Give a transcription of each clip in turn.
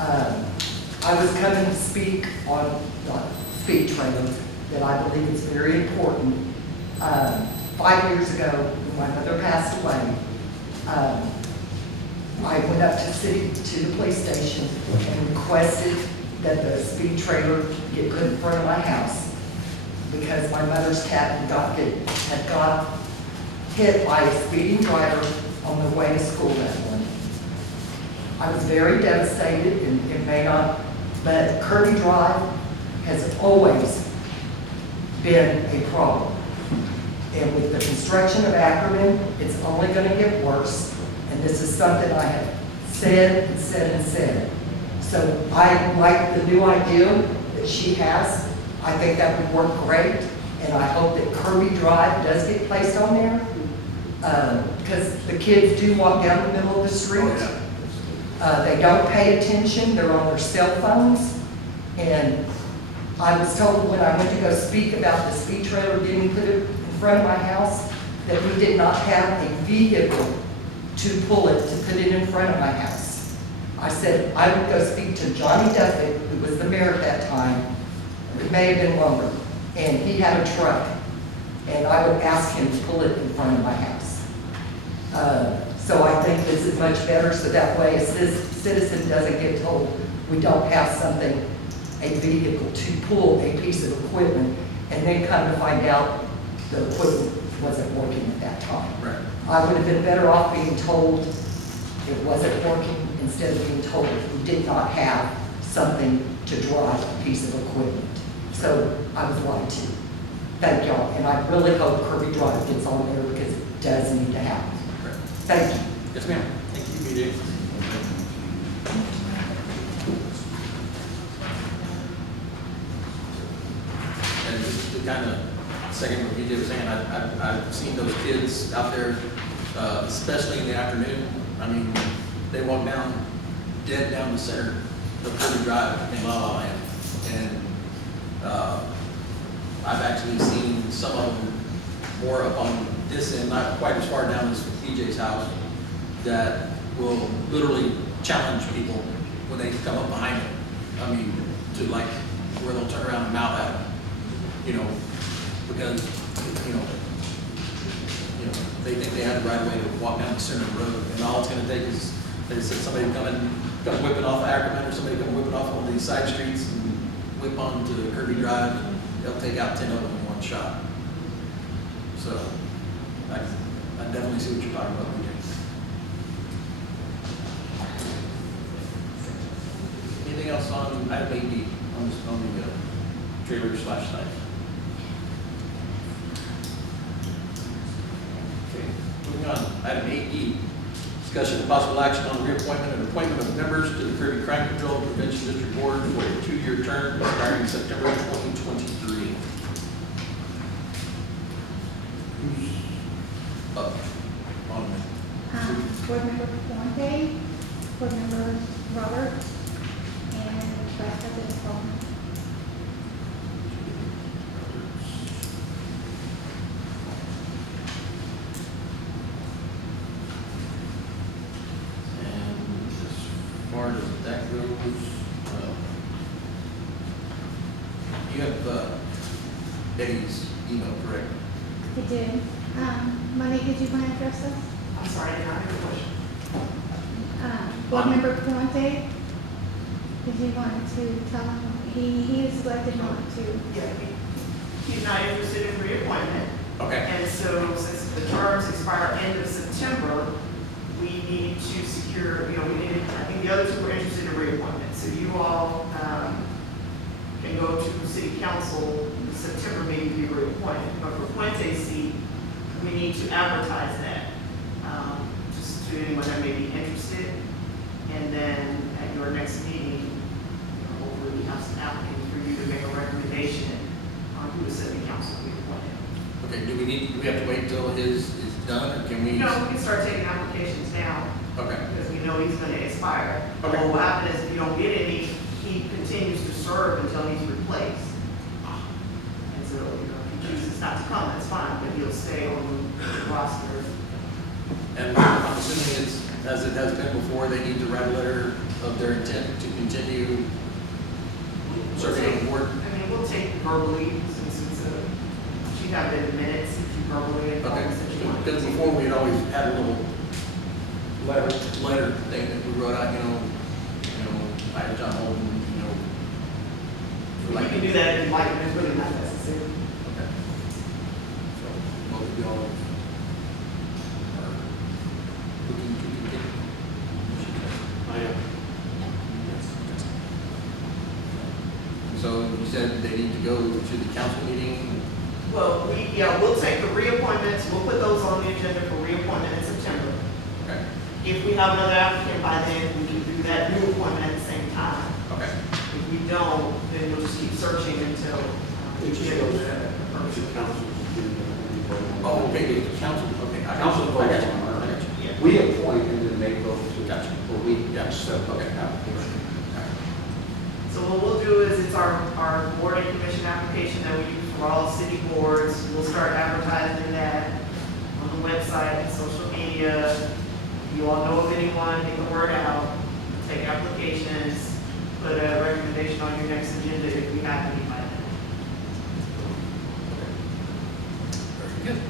I was coming to speak on the speed trailer that I believe is very important. 5 years ago, when my mother passed away, I went up to the police station and requested that the speed trailer get put in front of my house because my mother's cat had got hit by a speeding driver on the way to school that morning. I was very devastated, and it may not, but Kirby Drive has always been a problem. And with the construction of Ackerman, it's only going to get worse. And this is something I have said and said and said. So I like the new idea that she has. I think that would work great. And I hope that Kirby Drive does get placed on there. Because the kids do walk down the middle of the street. They don't pay attention. They're on their cell phones. And I was told when I went to go speak about the speed trailer getting put in front of my house that we did not have a vehicle to pull it, to put it in front of my house. I said I would go speak to Johnny Duffett, who was the mayor at that time. It may have been longer. And he had a truck. And I would ask him to pull it in front of my house. So I think this is much better, so that way a citizen doesn't get told we don't have something, a vehicle to pull a piece of equipment, and then come to find out the equipment wasn't working at that time. Right. I would have been better off being told it wasn't working instead of being told we did not have something to drive a piece of equipment. So I was lied to. Thank y'all, and I really hope Kirby Drive gets on there because it does need to happen. Right. Thank you. Yes, ma'am. Thank you, BJ. And just to kind of second what BJ was saying, I've seen those kids out there, especially in the afternoon. I mean, they walk dead down the center of Kirby Drive in La La Land. And I've actually seen some of them more up on this end, not quite as far down as BJ's house, that will literally challenge people when they come up behind them. I mean, to like where they'll turn around and mouth at them, because they think they have the right way to walk down the center of the road, and all it's going to take is, like I said, somebody come whipping off Ackerman, or somebody come whipping off one of these side streets and whip onto Kirby Drive, and they'll take out 10 of them in one shot. So I definitely see what you're talking about, BJ. Anything else on item 8D on the trailer/site? Okay, moving on. Item 8E, discussion of possible action on reappointment and appointment of members to the Kirby Crime Control and Prevention District Board for a 2-year term expiring September 2023. Who's up on Board Member Fuente, Board Member Roberts, and Vice President Coleman. And as far as that goes, you have Eddie's email, correct? I did. Monique, did you want to address this? I'm sorry, I did not hear the question. Board Member Fuente, did you want to tell him, he is elected not to? Yeah, he's not interested in reappointment. Okay. And so since the terms expire end of September, we need to secure, I think the other two were interested in reappointment. So you all can go to city council in September, maybe be reappointed. But for Fuente's seat, we need to advertise that, just to anyone that may be interested. And then at your next meeting, hopefully we have some applicants for you to make a recommendation on who to send the council to be appointed. Okay, do we have to wait until his is done, or can we? No, we can start taking applications now, Okay. because we know he's gonna expire. Okay. But what happens is if you don't get any, he continues to serve until he's replaced. And so, if he chooses not to come, that's fine, but he'll stay on the roster. And I'm assuming it's, as it has been before, they need to write a letter of their intent to continue continue serving on the board? I mean, we'll take verbally, since it's she have it in minutes, if you verbally Okay, advise that you want. because before we'd always had a little letter thing that we wrote out, I had John Holden, You can do that if you like, but it's really not necessary. Okay. So, both of y'all are looking to continue? I am. So you said they need to go to the council meeting? Well, we'll take the reappointments, we'll put those on the agenda for reappointment in September. Okay. If we have another applicant by then, we can do that new appointment at the same time. Okay. If we don't, then we'll just keep searching until we It just get goes that to person. council. Oh, okay, the council, okay. Council I votes got you. on I it. got you. Yeah. We appoint and then they go to. Gotcha. Or we Yeah. accept the Okay. application. So what we'll do is, it's our board and commission application that we use for all city boards. We'll start advertising that on the website and social media. You all know of anyone, get the word out, take applications, put a recommendation on your next agenda if we have any by then. Very good.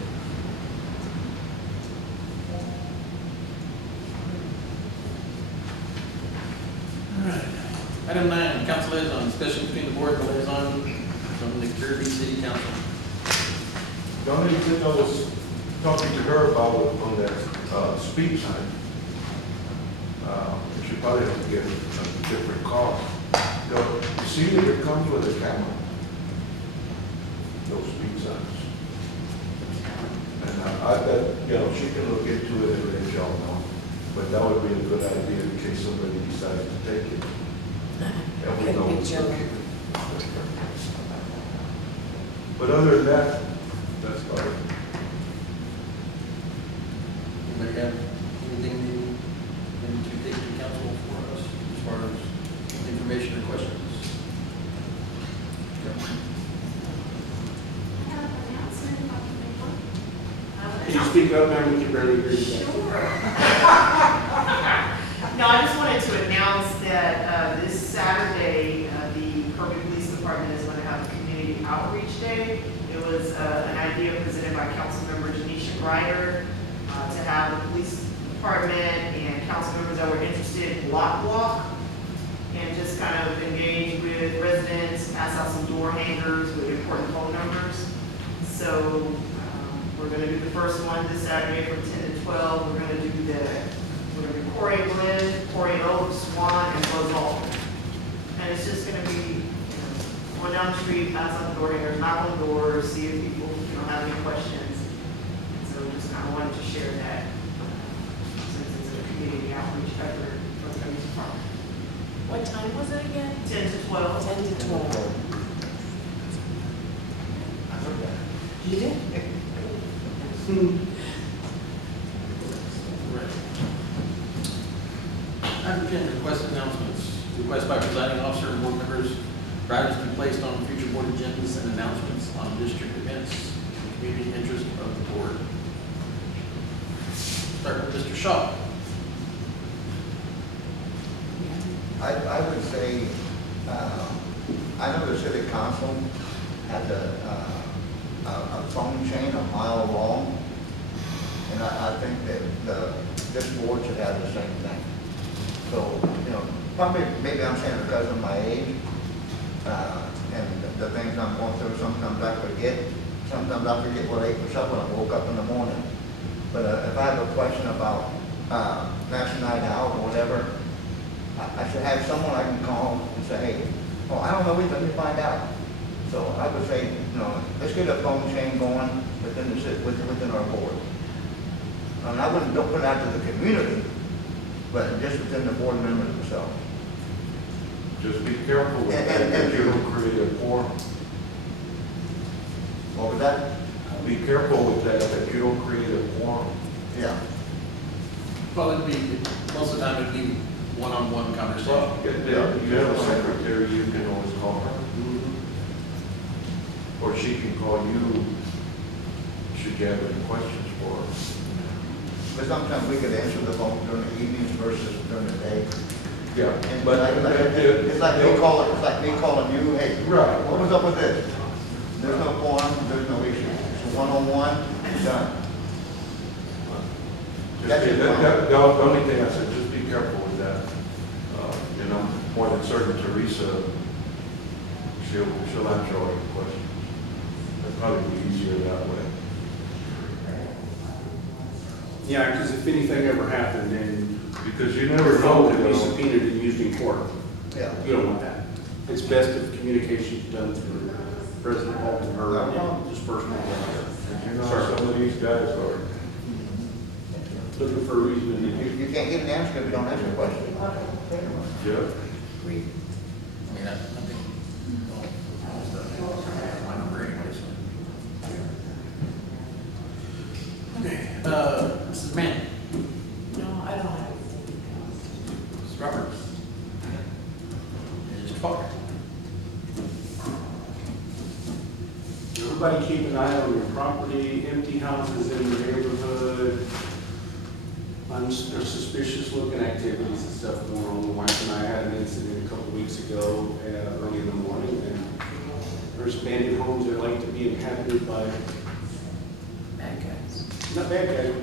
All right. Item 9, council liaison, discussion between the board and the liaison from the Kirby City Council. The only thing I was talking to her about on that speed sign, she probably has to get a different cost. You see that it comes with a camera, those speed signs. And I bet, she can look into it and let y'all know. But that would be a good idea in case somebody decides to take it. And we know it's okay. But other than that, that's about it. Anybody have anything they need to take to council for us as far as information or questions? I have an announcement about the paper. Can you speak up, ma'am? We can barely hear you. No, I just wanted to announce that this Saturday, the Kirby Police Department is going to have a community outreach day. It was an idea presented by Councilmember Janisha Ryder to have the police department and council members that were interested block walk and just kind of engage with residents, pass out some door hangers with important phone numbers. So we're going to do the first one this Saturday from 10 to 12. We're going to do we're going to do Corey Glen, Corey Oak, Swan, and Buzz Hall. And it's just going to be, going down the street, pass out the door hangers, knock on doors, see if people, have any questions. And so just kind of wanted to share that since it's a community outreach effort for the police department. What time was it again? 10 to 12. 10 to 12. I heard that. You did? Right. Item 10, request announcements. Request by presiding officer and board members for items to be placed on future board agendas and announcements on district events and community interest of the board. Start with Mr. Shaw. I would say, I know the city council has a phone chain a mile long, and I think that this board should have the same thing. So, probably, maybe I'm saying because of my age, and the things I'm going through, sometimes I forget what I ate for supper when I woke up in the morning. But if I have a question about last night out or whatever, I should have someone I can call and say, hey, I don't know, let me find out. So I would say, let's get a phone chain going within our board. And I wouldn't don't put it out to the community, but just within the board members themselves. Just be careful with that you don't create a quorum. What was that? Be careful with that you don't create a quorum. Yeah. Well, most of the time it'd be one-on-one conversation. Well, you have a secretary, you can always call her. Or she can call you, should you have any questions for her. But sometimes we could answer the phone during the evenings versus during the day. Yeah, And but it's like me calling you, hey, Right. what was up with this? There's no form, there's no issue. It's one-on-one, done. Just be- the only thing I said, just be careful with that. You know, more than certain Teresa, she'll answer all your questions. It'll probably be easier that way. Yeah, because if anything ever happened, then Because you your never know, phone could be you know. subpoenaed and used in court. Yeah. You don't want that. It's best if communication's done through President Bolton or disbursement. You know, some of these guys are, Looking for a reason and they You can't get an answer if you don't ask a question. yeah. I mean, I think. My number anyway, so. Okay, Mrs. Mann, No, I don't have. Mrs. Roberts. Mr. Faulkner. Everybody keep an eye on your property, empty houses in your neighborhood. There's suspicious looking activities and stuff going on. My wife and I had an incident a couple weeks ago, early in the morning, and there's abandoned homes that like to be inhabited by, Bad guys. not bad guys,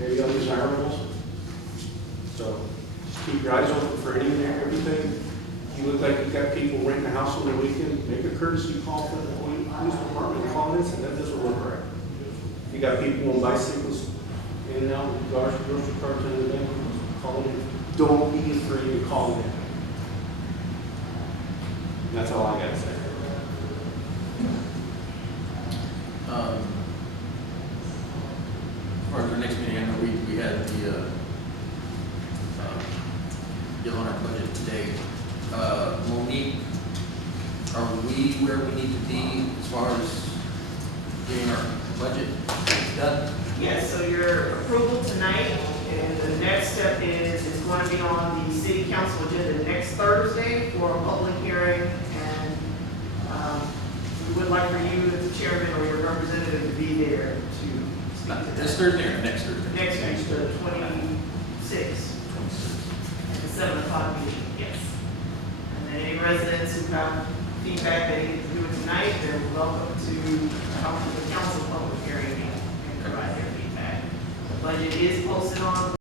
maybe undesirables. So just keep your eyes open for any and everything. You look like you've got people renting a house on the weekend, make a courtesy call for the police department, call in, and that doesn't look right. You got people on bicycles in and out, grocery carts in the day, call in. Don't be afraid to call in. That's all I gotta say. As far as our next meeting, I know we had the, deal on our budget today. Monique, are we where we need to be as far as getting our budget done? Yes, so your approval tonight, and the next step is, it's going to be on the city council agenda next Thursday for a public hearing, and we would like for you, as the chairman or your representative, to be there to speak Not to this that. Thursday or next Thursday? Next week, the 26th, at the 7 o'clock meeting, yes. And then any residents who have feedback they need to do it tonight, they're welcome to come to the council public hearing and provide their feedback. The budget is posted on